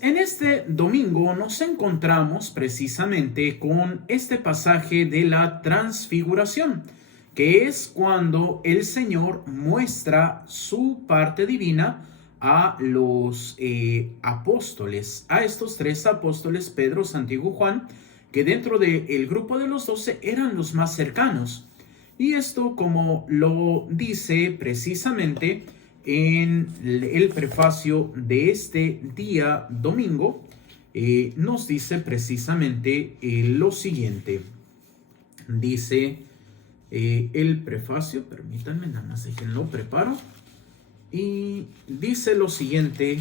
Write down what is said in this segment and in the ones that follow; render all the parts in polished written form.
En este domingo nos encontramos precisamente con este pasaje de la transfiguración, que es cuando el Señor muestra su parte divina a los apóstoles, a estos tres apóstoles, Pedro, Santiago y Juan, que dentro del grupo de los 12 eran los más cercanos. Y esto, como lo dice precisamente en el prefacio de este día domingo, nos dice precisamente lo siguiente. Dice el prefacio, permítanme, nada más déjenlo preparo. Y dice lo siguiente,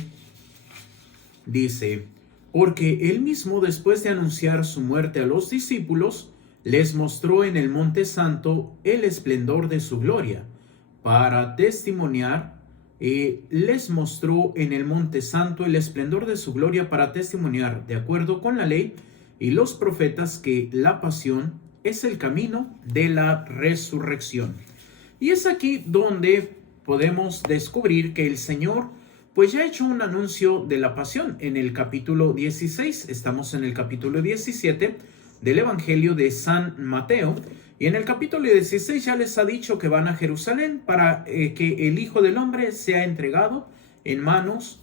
dice: porque él mismo, después de anunciar su muerte a los discípulos, les mostró en el Monte Santo el esplendor de su gloria, para testimoniar. Les mostró en el Monte Santo el esplendor de su gloria para testimoniar, de acuerdo con la ley y los profetas, que la pasión es el camino de la resurrección. Y es aquí donde podemos descubrir que el Señor pues ya ha hecho un anuncio de la pasión en el capítulo 16. Estamos en el capítulo 17 del Evangelio de San Mateo. Y en el capítulo 16 ya les ha dicho que van a Jerusalén para que el Hijo del Hombre sea entregado en manos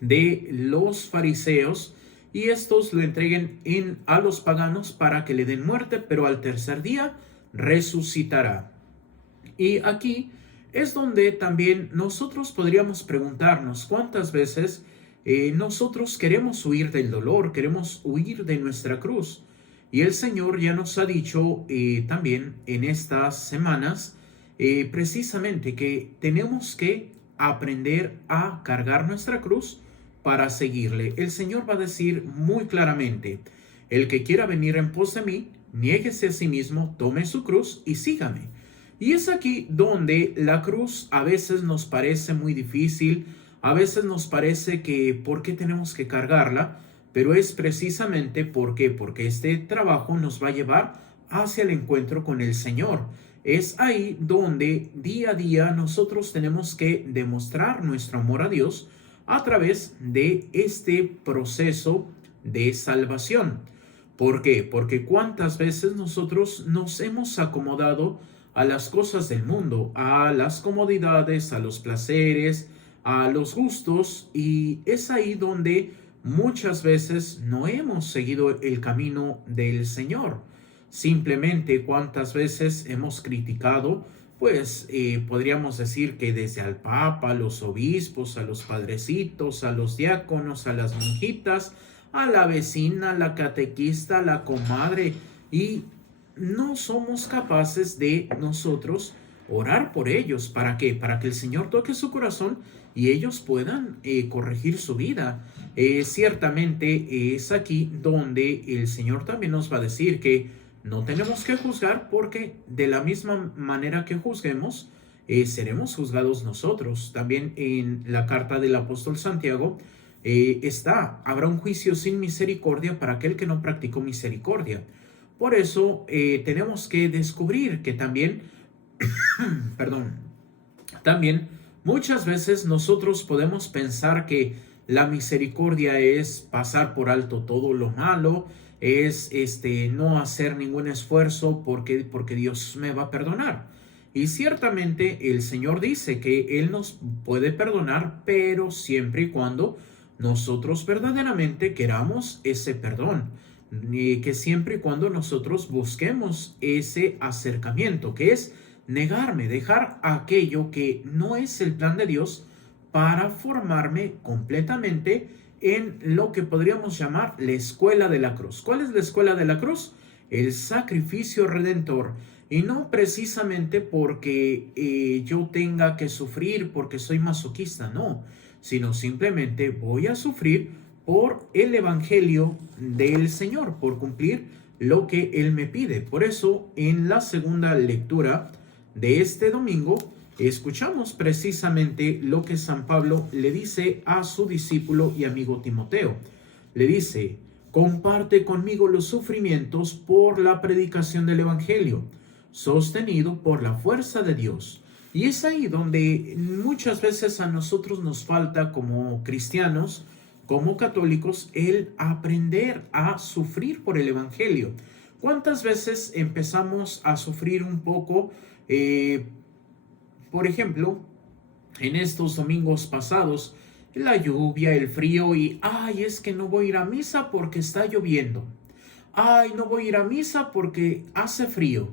de los fariseos y estos lo entreguen a los paganos para que le den muerte, pero al tercer día resucitará. Y aquí es donde también nosotros podríamos preguntarnos cuántas veces nosotros queremos huir del dolor, queremos huir de nuestra cruz. Y el Señor ya nos ha dicho también en estas semanas precisamente que tenemos que aprender a cargar nuestra cruz para seguirle. El Señor va a decir muy claramente: el que quiera venir en pos de mí, niéguese a sí mismo, tome su cruz y sígame. Y es aquí donde la cruz a veces nos parece muy difícil, a veces nos parece que ¿por qué tenemos que cargarla? Pero es precisamente porque este trabajo nos va a llevar hacia el encuentro con el Señor. Es ahí donde día a día nosotros tenemos que demostrar nuestro amor a Dios a través de este proceso de salvación. ¿Por qué? Porque cuántas veces nosotros nos hemos acomodado a las cosas del mundo, a las comodidades, a los placeres, a los gustos, y es ahí donde muchas veces no hemos seguido el camino del Señor. Simplemente cuántas veces hemos criticado, pues podríamos decir que desde al Papa, a los obispos, a los padrecitos, a los diáconos, a las monjitas, a la vecina, a la catequista, a la comadre, y no somos capaces de nosotros orar por ellos. ¿Para qué? Para que el Señor toque su corazón y ellos puedan corregir su vida. Ciertamente es aquí donde el Señor también nos va a decir que no tenemos que juzgar, porque de la misma manera que juzguemos, seremos juzgados nosotros. También en la carta del apóstol Santiago habrá un juicio sin misericordia para aquel que no practicó misericordia. Por eso tenemos que descubrir que también, también muchas veces nosotros podemos pensar que la misericordia es pasar por alto todo lo malo, es no hacer ningún esfuerzo porque Dios me va a perdonar. Y ciertamente el Señor dice que Él nos puede perdonar, pero siempre y cuando nosotros verdaderamente queramos ese perdón. Que siempre y cuando nosotros busquemos ese acercamiento, que es negarme, dejar aquello que no es el plan de Dios, para formarme completamente en lo que podríamos llamar la escuela de la cruz. ¿Cuál es la escuela de la cruz? El sacrificio redentor. Y no precisamente porque yo tenga que sufrir porque soy masoquista, no, sino simplemente voy a sufrir por el evangelio del Señor, por cumplir lo que Él me pide. Por eso, en la segunda lectura de este domingo, escuchamos precisamente lo que San Pablo le dice a su discípulo y amigo Timoteo. Le dice: comparte conmigo los sufrimientos por la predicación del evangelio, sostenido por la fuerza de Dios. Y es ahí donde muchas veces a nosotros nos falta como cristianos como católicos el aprender a sufrir por el Evangelio. ¿Cuántas veces empezamos a sufrir un poco? Por ejemplo, en estos domingos pasados, la lluvia, el frío y, ay, es que no voy a ir a misa porque está lloviendo. Ay, no voy a ir a misa porque hace frío.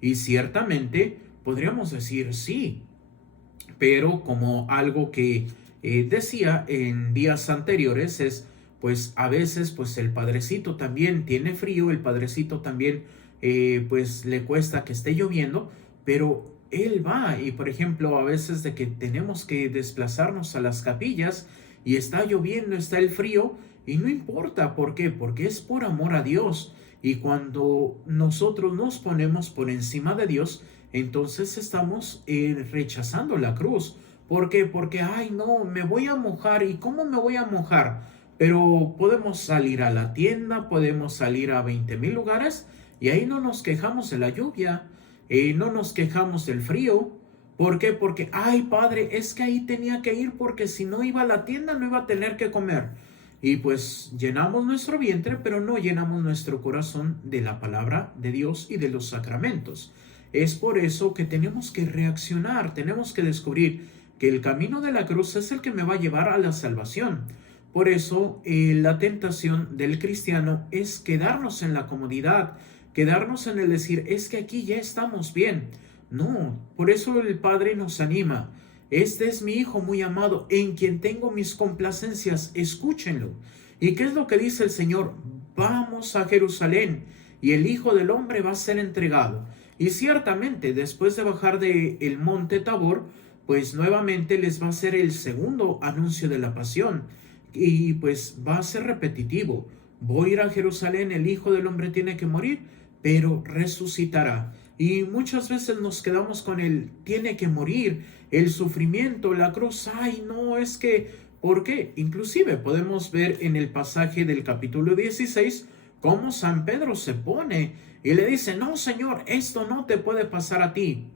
Y ciertamente podríamos decir sí, pero como algo que decía en días anteriores es, pues a veces pues el padrecito también tiene frío, el padrecito también pues le cuesta que esté lloviendo, pero él va y por ejemplo a veces de que tenemos que desplazarnos a las capillas y está lloviendo, está el frío y no importa, ¿por qué? Porque es por amor a Dios y cuando nosotros nos ponemos por encima de Dios, entonces estamos rechazando la cruz. ¿Por qué? Porque, ay, no, me voy a mojar. ¿Y cómo me voy a mojar? Pero podemos salir a la tienda, podemos salir a 20,000 lugares y ahí no nos quejamos de la lluvia, no nos quejamos del frío. ¿Por qué? Porque, ay, padre, es que ahí tenía que ir porque si no iba a la tienda no iba a tener que comer. Y pues llenamos nuestro vientre, pero no llenamos nuestro corazón de la palabra de Dios y de los sacramentos. Es por eso que tenemos que reaccionar, tenemos que descubrir que el camino de la cruz es el que me va a llevar a la salvación. Por eso la tentación del cristiano es quedarnos en la comodidad, quedarnos en el decir, es que aquí ya estamos bien. No, por eso el Padre nos anima. Este es mi Hijo muy amado, en quien tengo mis complacencias, escúchenlo. ¿Y qué es lo que dice el Señor? Vamos a Jerusalén y el Hijo del Hombre va a ser entregado. Y ciertamente, después de bajar del monte Tabor, pues nuevamente les va a ser el segundo anuncio de la pasión. Y pues va a ser repetitivo. Voy a ir a Jerusalén, el Hijo del Hombre tiene que morir, pero resucitará. Y muchas veces nos quedamos con el tiene que morir, el sufrimiento, la cruz. Ay, no, es que, ¿por qué? Inclusive podemos ver en el pasaje del capítulo 16 cómo San Pedro se pone y le dice, no, Señor, esto no te puede pasar a ti.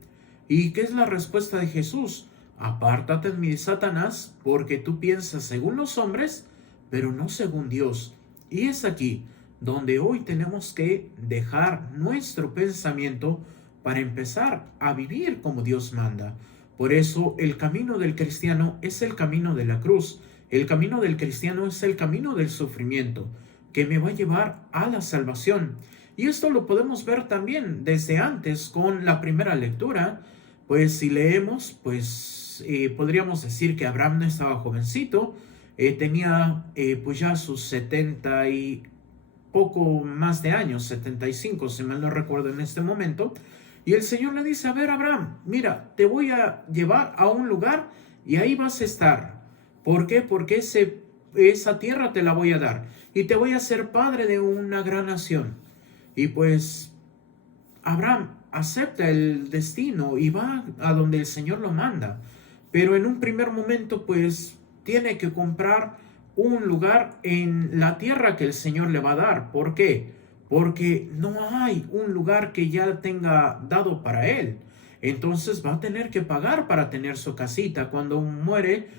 ¿Y qué es la respuesta de Jesús? Apártate de mí, Satanás, porque tú piensas según los hombres, pero no según Dios. Y es aquí donde hoy tenemos que dejar nuestro pensamiento para empezar a vivir como Dios manda. Por eso el camino del cristiano es el camino de la cruz. El camino del cristiano es el camino del sufrimiento, que me va a llevar a la salvación. Y esto lo podemos ver también desde antes con la primera lectura. Pues si leemos, pues podríamos decir que Abraham no estaba jovencito, tenía pues ya sus 70 y poco más de años, 75 si mal no recuerdo en este momento, y el Señor le dice, a ver Abraham, mira, te voy a llevar a un lugar y ahí vas a estar. ¿Por qué? Porque esa tierra te la voy a dar y te voy a hacer padre de una gran nación. Y pues Abraham acepta el destino y va a donde el Señor lo manda, pero en un primer momento pues tiene que comprar un lugar en la tierra que el Señor le va a dar. ¿Por qué? Porque no hay un lugar que ya tenga dado para él. Entonces va a tener que pagar para tener su casita. Cuando muere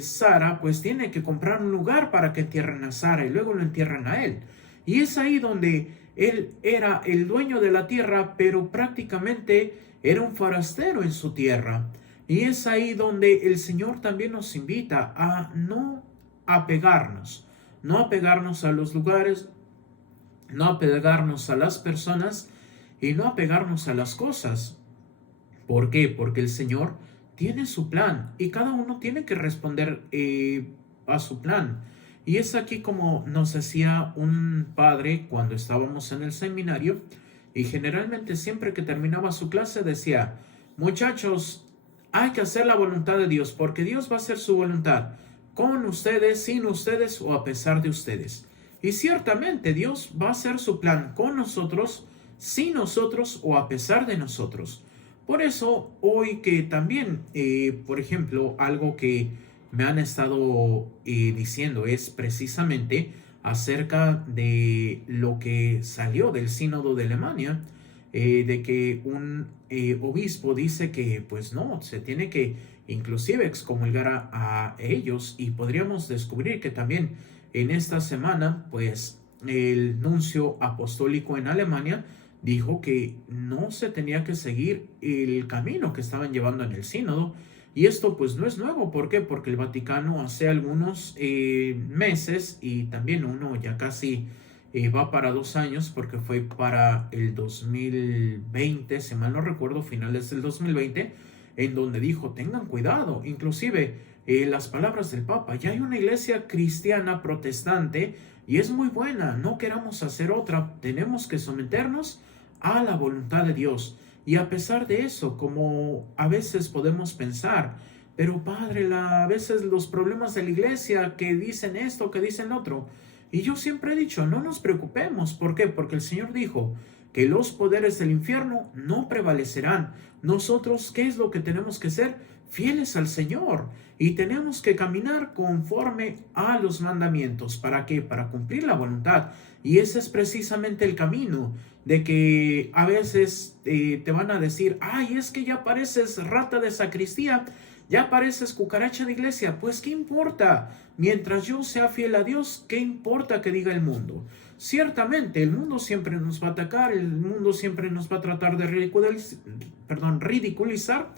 Sara, pues tiene que comprar un lugar para que entierren a Sara y luego lo entierran a él. Y es ahí donde él era el dueño de la tierra, pero prácticamente era un forastero en su tierra. Y es ahí donde el Señor también nos invita a no apegarnos, no apegarnos a los lugares, no apegarnos a las personas y no apegarnos a las cosas. ¿Por qué? Porque el Señor tiene su plan y cada uno tiene que responder a su plan. Y es aquí como nos decía un padre cuando estábamos en el seminario y generalmente siempre que terminaba su clase decía, muchachos, hay que hacer la voluntad de Dios porque Dios va a hacer su voluntad con ustedes, sin ustedes o a pesar de ustedes. Y ciertamente Dios va a hacer su plan con nosotros, sin nosotros o a pesar de nosotros. Por eso hoy que también, por ejemplo, algo que me han estado diciendo es precisamente acerca de lo que salió del sínodo de Alemania, de que un obispo dice que pues no, se tiene que inclusive excomulgar a ellos, y podríamos descubrir que también en esta semana, pues el nuncio apostólico en Alemania dijo que no se tenía que seguir el camino que estaban llevando en el sínodo. Y esto pues no es nuevo. ¿Por qué? Porque el Vaticano hace algunos meses, y también uno ya casi va para 2 años, porque fue para el 2020, si mal no recuerdo, finales del 2020, en donde dijo, tengan cuidado, inclusive las palabras del Papa, ya hay una iglesia cristiana protestante y es muy buena, no queramos hacer otra, tenemos que someternos a la voluntad de Dios. Y a pesar de eso, como a veces podemos pensar, pero padre, a veces los problemas de la iglesia que dicen esto, que dicen otro. Y yo siempre he dicho, no nos preocupemos. ¿Por qué? Porque el Señor dijo que los poderes del infierno no prevalecerán. Nosotros, ¿qué es lo que tenemos que ser? Fieles al Señor. Y tenemos que caminar conforme a los mandamientos. ¿Para qué? Para cumplir la voluntad. Y ese es precisamente el camino, de que a veces te van a decir, ay, es que ya pareces rata de sacristía, ya pareces cucaracha de iglesia. Pues ¿qué importa? Mientras yo sea fiel a Dios, ¿qué importa que diga el mundo? Ciertamente el mundo siempre nos va a atacar, el mundo siempre nos va a tratar de ridiculizar.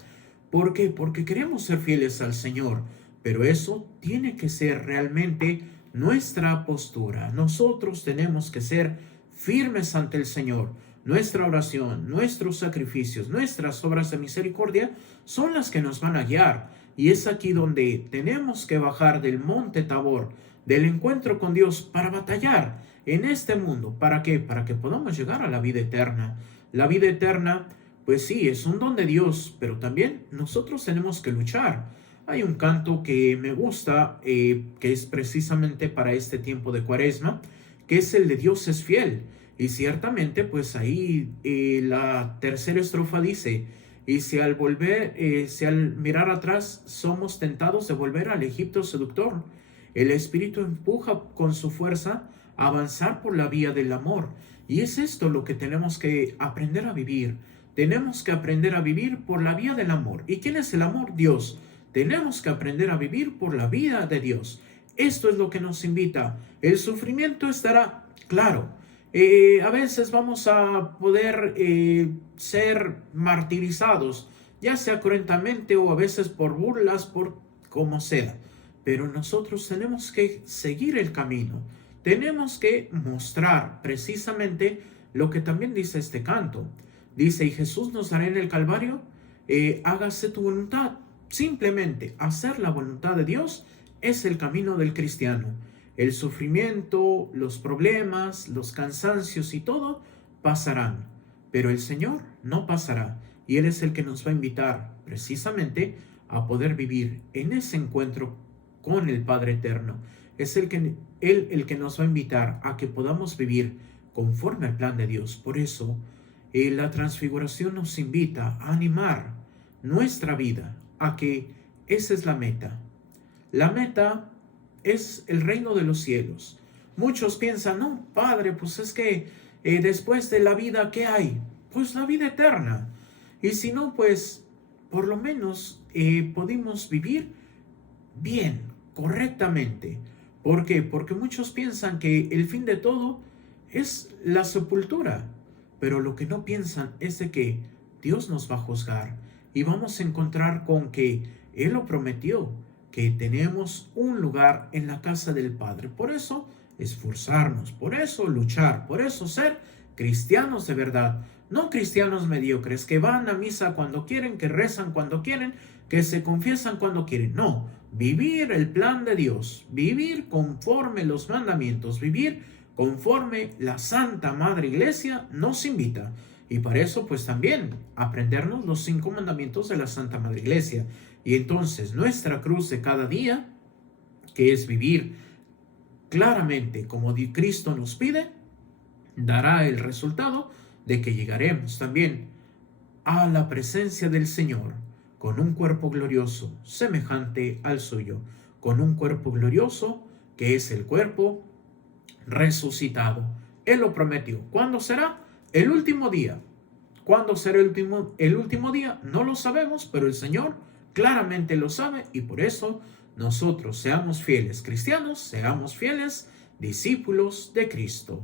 ¿Por qué? Porque queremos ser fieles al Señor, pero eso tiene que ser realmente nuestra postura. Nosotros tenemos que ser firmes ante el Señor. Nuestra oración, nuestros sacrificios, nuestras obras de misericordia son las que nos van a guiar. Y es aquí donde tenemos que bajar del monte Tabor, del encuentro con Dios, para batallar en este mundo. ¿Para qué? Para que podamos llegar a la vida eterna. La vida eterna, pues sí, es un don de Dios, pero también nosotros tenemos que luchar. Hay un canto que me gusta, que es precisamente para este tiempo de Cuaresma, que es el de Dios es fiel. Y ciertamente, pues ahí la tercera estrofa dice, y si al mirar atrás somos tentados de volver al Egipto seductor, el Espíritu empuja con su fuerza a avanzar por la vía del amor. Y es esto lo que tenemos que aprender a vivir. Tenemos que aprender a vivir por la vía del amor. ¿Y quién es el amor? Dios. Tenemos que aprender a vivir por la vida de Dios. Esto es lo que nos invita. El sufrimiento estará, claro. A veces vamos a poder ser martirizados, ya sea cruentamente o a veces por burlas, por como sea. Pero nosotros tenemos que seguir el camino. Tenemos que mostrar precisamente lo que también dice este canto. Dice, y Jesús nos dará en el Calvario, hágase tu voluntad. Simplemente hacer la voluntad de Dios es el camino del cristiano. El sufrimiento, los problemas, los cansancios y todo pasarán, pero el Señor no pasará, y Él es el que nos va a invitar precisamente a poder vivir en ese encuentro con el Padre Eterno. Es Él el que nos va a invitar a que podamos vivir conforme al plan de Dios. Por eso, la transfiguración nos invita a animar nuestra vida, a que esa es la meta. La meta es el reino de los cielos. Muchos piensan, no, Padre, pues es que después de la vida, ¿qué hay? Pues la vida eterna. Y si no, pues por lo menos podemos vivir bien, correctamente. ¿Por qué? Porque muchos piensan que el fin de todo es la sepultura. Pero lo que no piensan es de que Dios nos va a juzgar y vamos a encontrar con que Él lo prometió, que tenemos un lugar en la casa del Padre. Por eso esforzarnos, por eso luchar, por eso ser cristianos de verdad, no cristianos mediocres que van a misa cuando quieren, que rezan cuando quieren, que se confiesan cuando quieren. No, vivir el plan de Dios, vivir conforme los mandamientos, vivir conforme la Santa Madre Iglesia nos invita. Y para eso pues también aprendernos los 5 mandamientos de la Santa Madre Iglesia. Y entonces nuestra cruz de cada día, que es vivir claramente como Cristo nos pide, dará el resultado de que llegaremos también a la presencia del Señor con un cuerpo glorioso semejante al suyo, con un cuerpo glorioso que es el cuerpo resucitado. Él lo prometió. ¿Cuándo será? El último día. ¿Cuándo será el último día? No lo sabemos, pero el Señor claramente lo sabe y por eso nosotros seamos fieles cristianos, seamos fieles discípulos de Cristo.